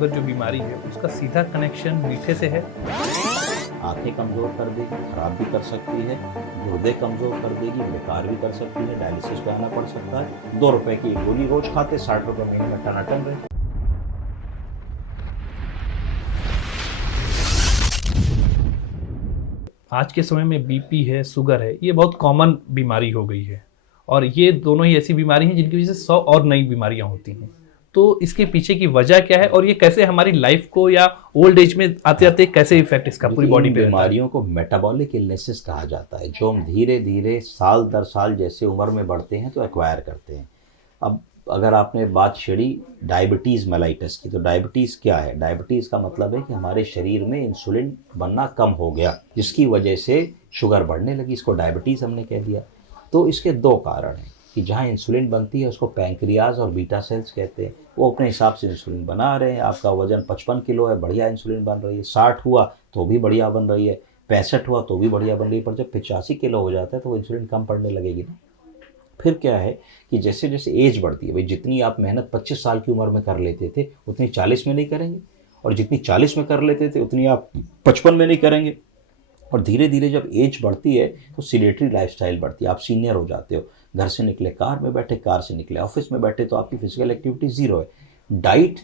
Sugar जो बीमारी है उसका सीधा कनेक्शन मीठे से है। आंखें कमज़ोर कर देगी, खराब भी कर सकती है, गुर्दे कमज़ोर कर देगी, बेकार भी कर सकती है, डायलिसिस पे आना पड़ सकता है। 2 रुपए की एक गोली रोज खाते, 60 रुपए महीने में टनाटन रहे। आज के समय में बीपी है, शुगर है, ये बहुत कॉमन बीमारी हो गई है और ये दोनों ही ऐसी बीमारी हैं जिनकी वजह से 100 और नई बीमारियां होती हैं। तो इसके पीछे की वजह क्या है और ये कैसे हमारी लाइफ को या ओल्ड एज में आते आते कैसे इफेक्ट इसका पूरी देखिए, बॉडी इन पे रहता है? बीमारियों को मेटाबॉलिक इलनेसेस कहा जाता है, जो हम धीरे धीरे साल दर साल जैसे उम्र में बढ़ते हैं तो एक्वायर करते हैं। अब अगर आपने बात छेड़ी डायबिटीज़ मेलाइटस की, तो डायबिटीज़ क्या है? डायबिटीज़ का मतलब है कि हमारे शरीर में इंसुलिन बनना कम हो गया, जिसकी वजह से शुगर बढ़ने लगी, इसको डायबिटीज़ हमने कह दिया। तो इसके 2 कारण हैं कि जहाँ इंसुलिन बनती है उसको पैंक्रियाज और बीटा सेल्स कहते हैं, वो अपने हिसाब से इंसुलिन बना रहे हैं। आपका वजन 55 किलो है, बढ़िया इंसुलिन बन रही है। 60 हुआ तो भी बढ़िया बन रही है, 65 हुआ तो भी बढ़िया बन रही है। पर जब 85 किलो हो जाता है तो वो इंसुलिन कम पड़ने लगेगी ना। फिर क्या है कि जैसे जैसे एज बढ़ती है, भाई जितनी आप मेहनत 25 साल की उम्र में कर लेते थे उतनी 40 में नहीं करेंगे, और जितनी 40 में कर लेते थे उतनी आप 55 में नहीं करेंगे। और धीरे धीरे जब एज बढ़ती है तो सीडेटरी लाइफस्टाइल बढ़ती है, आप सीनियर हो जाते हो। घर से निकले कार में बैठे, कार से निकले ऑफिस में बैठे, तो आपकी फिजिकल एक्टिविटी ज़ीरो है। डाइट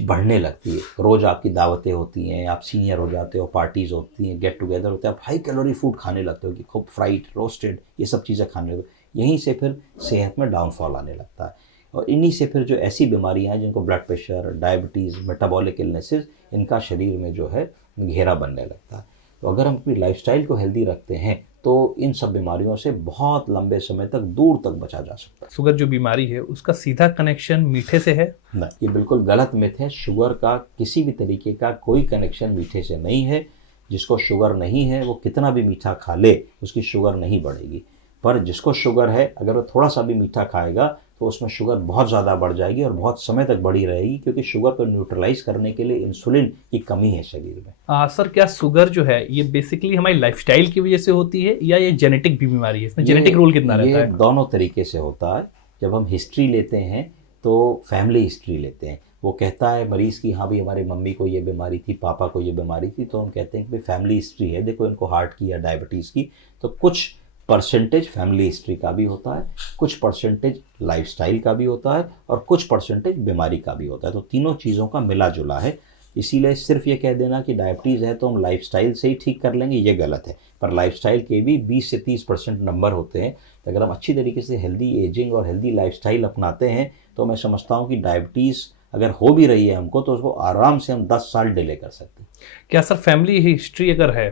बढ़ने लगती है, रोज़ आपकी दावतें होती हैं, आप सीनियर हो जाते हो, पार्टीज़ होती हैं, गेट टुगेदर होते हैं, आप हाई कैलोरी फूड खाने लगते हो कि खूब फ्राइड, रोस्टेड, ये सब चीज़ें खाने लगते हो। यहीं से फिर सेहत में डाउनफॉल आने लगता है। और इन्हीं से फिर जो ऐसी बीमारियां हैं जिनको blood pressure, diabetes, metabolic illnesses, इनका शरीर में जो है घेरा बनने लगता है। तो अगर हम अपनी लाइफस्टाइल को हेल्दी रखते हैं तो इन सब बीमारियों से बहुत लंबे समय तक, दूर तक बचा जा सकता है। शुगर जो बीमारी है उसका सीधा कनेक्शन मीठे से है? नहीं, ये बिल्कुल गलत मिथ है। शुगर का किसी भी तरीके का कोई कनेक्शन मीठे से नहीं है। जिसको शुगर नहीं है वो कितना भी मीठा खा ले उसकी शुगर नहीं बढ़ेगी। पर जिसको शुगर है, अगर वो थोड़ा सा भी मीठा खाएगा तो उसमें शुगर बहुत ज़्यादा बढ़ जाएगी और बहुत समय तक बढ़ी रहेगी, क्योंकि शुगर को न्यूट्रलाइज करने के लिए इंसुलिन की कमी है शरीर में। सर, क्या शुगर जो है ये बेसिकली हमारी लाइफस्टाइल की वजह से होती है या ये जेनेटिक भी बीमारी है? इसमें जेनेटिक रोल कितना रहता है? ये दोनों तरीके से होता है। जब हम हिस्ट्री लेते हैं तो फैमिली हिस्ट्री लेते हैं, वो कहता है मरीज़ की, हाँ भाई हमारी मम्मी को ये बीमारी थी, पापा को ये बीमारी थी, तो हम कहते हैं कि भाई फैमिली हिस्ट्री है, देखो इनको हार्ट की या डायबिटीज़ की। तो कुछ परसेंटेज फैमिली हिस्ट्री का भी होता है, कुछ परसेंटेज लाइफस्टाइल का भी होता है, और कुछ परसेंटेज बीमारी का भी होता है। तो तीनों चीज़ों का मिला जुला है। इसीलिए सिर्फ ये कह देना कि डायबिटीज़ है तो हम लाइफस्टाइल से ही ठीक कर लेंगे, ये गलत है। पर लाइफस्टाइल के भी 20 से 30% नंबर होते हैं। तो अगर हम अच्छी तरीके से हेल्दी एजिंग और हेल्दी लाइफस्टाइल अपनाते हैं तो मैं समझता हूँ कि डायबिटीज़ अगर हो भी रही है हमको तो उसको आराम से हम 10 साल डिले कर सकते हैं। क्या सर फैमिली हिस्ट्री अगर है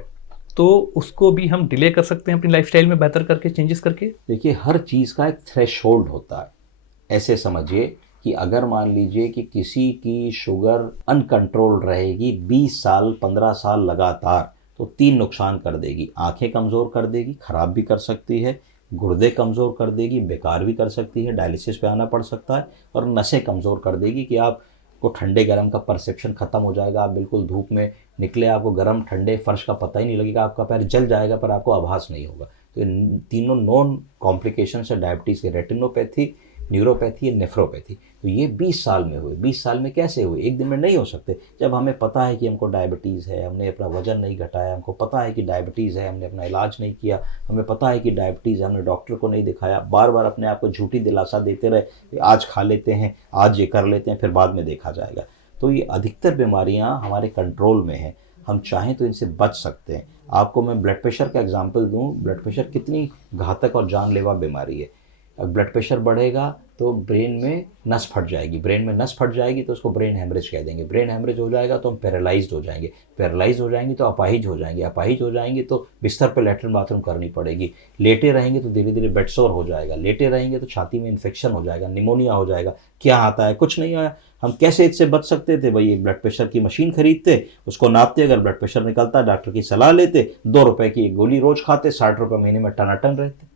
तो उसको भी हम डिले कर सकते हैं अपनी लाइफस्टाइल में बेहतर करके, चेंजेस करके? देखिए, हर चीज़ का एक थ्रेशोल्ड होता है। ऐसे समझिए कि अगर मान लीजिए कि किसी की शुगर अनकंट्रोल्ड रहेगी 20 साल 15 साल लगातार, तो 3 नुकसान कर देगी। आंखें कमज़ोर कर देगी, ख़राब भी कर सकती है, गुर्दे कमज़ोर कर देगी, बेकार भी कर सकती है, डायलिसिस पे आना पड़ सकता है, और नसें कमज़ोर कर देगी कि आप को ठंडे गर्म का परसेप्शन ख़त्म हो जाएगा। आप बिल्कुल धूप में निकले, आपको गर्म ठंडे फर्श का पता ही नहीं लगेगा, आपका पैर जल जाएगा पर आपको आभास नहीं होगा। तो इन तीनों नॉन कॉम्प्लिकेशन है डायबिटीज़ के, रेटिनोपैथी, न्यूरोपैथी, नेफ्रोपैथी। तो ये 20 साल में हुए। 20 साल में कैसे हुए? एक दिन में नहीं हो सकते। जब हमें पता है कि हमको डायबिटीज़ है, हमने अपना वजन नहीं घटाया, हमको पता है कि डायबिटीज़ है, हमने अपना इलाज नहीं किया, हमें पता है कि डायबिटीज़ है, हमने डॉक्टर को नहीं दिखाया, बार बार अपने आप को झूठी दिलासा देते रहे कि आज खा लेते हैं, आज ये कर लेते हैं, फिर बाद में देखा जाएगा। तो ये अधिकतर बीमारियां हमारे कंट्रोल में हैं, हम चाहें तो इनसे बच सकते हैं। आपको मैं ब्लड प्रेशर का एग्जांपल दूं। ब्लड प्रेशर कितनी घातक और जानलेवा बीमारी है। अब ब्लड प्रेशर बढ़ेगा तो ब्रेन में नस फट जाएगी, ब्रेन में नस फट जाएगी तो उसको ब्रेन हेमरेज कह देंगे। ब्रेन हेमरेज हो जाएगा तो हम पैरालाइज्ड हो जाएंगे, पैरालाइज हो जाएंगे तो अपाहिज हो जाएंगे, अपाहिज हो जाएंगे तो बिस्तर पर लेटरिन बाथरूम करनी पड़ेगी, लेटे रहेंगे तो धीरे धीरे बेड सोर हो जाएगा, लेटे रहेंगे तो छाती में इन्फेक्शन हो जाएगा, निमोनिया हो जाएगा। क्या आता है? कुछ नहीं आया। हम कैसे इससे बच सकते थे? भाई एक ब्लड प्रेशर की मशीन खरीदते, उसको नापते, अगर ब्लड प्रेशर निकलता डॉक्टर की सलाह लेते, 2 रुपए की एक गोली रोज खाते, 60 रुपए महीने में टनाटन रहते।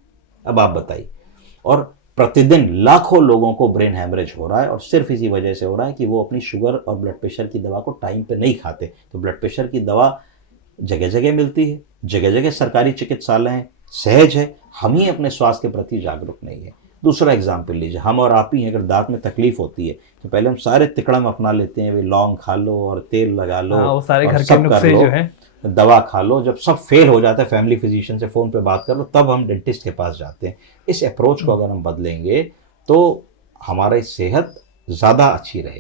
अब आप बताइए। और प्रतिदिन लाखों लोगों को ब्रेन हैमरेज हो रहा है, और सिर्फ इसी वजह से हो रहा है कि वो अपनी शुगर और ब्लड प्रेशर की दवा को टाइम पे नहीं खाते। तो ब्लड प्रेशर की दवा जगह जगह मिलती है, जगह जगह सरकारी चिकित्सालय हैं, सहज है, हम ही अपने स्वास्थ्य के प्रति जागरूक नहीं है। दूसरा एग्जाम्पल लीजिए, हम और आप ही हैं, अगर दांत में तकलीफ होती है तो पहले हम सारे तिकड़म अपना लेते हैं, वे लौंग खा लो और तेल लगा लो, हाँ, वो सारे और घर के सब कर नुस्खे लो, जो हैं। दवा खा लो। जब सब फेल हो जाता है, फैमिली फिजिशियन से फ़ोन पे बात कर लो, तब हम डेंटिस्ट के पास जाते हैं। इस अप्रोच को अगर हम बदलेंगे तो हमारी सेहत ज़्यादा अच्छी रहेगी।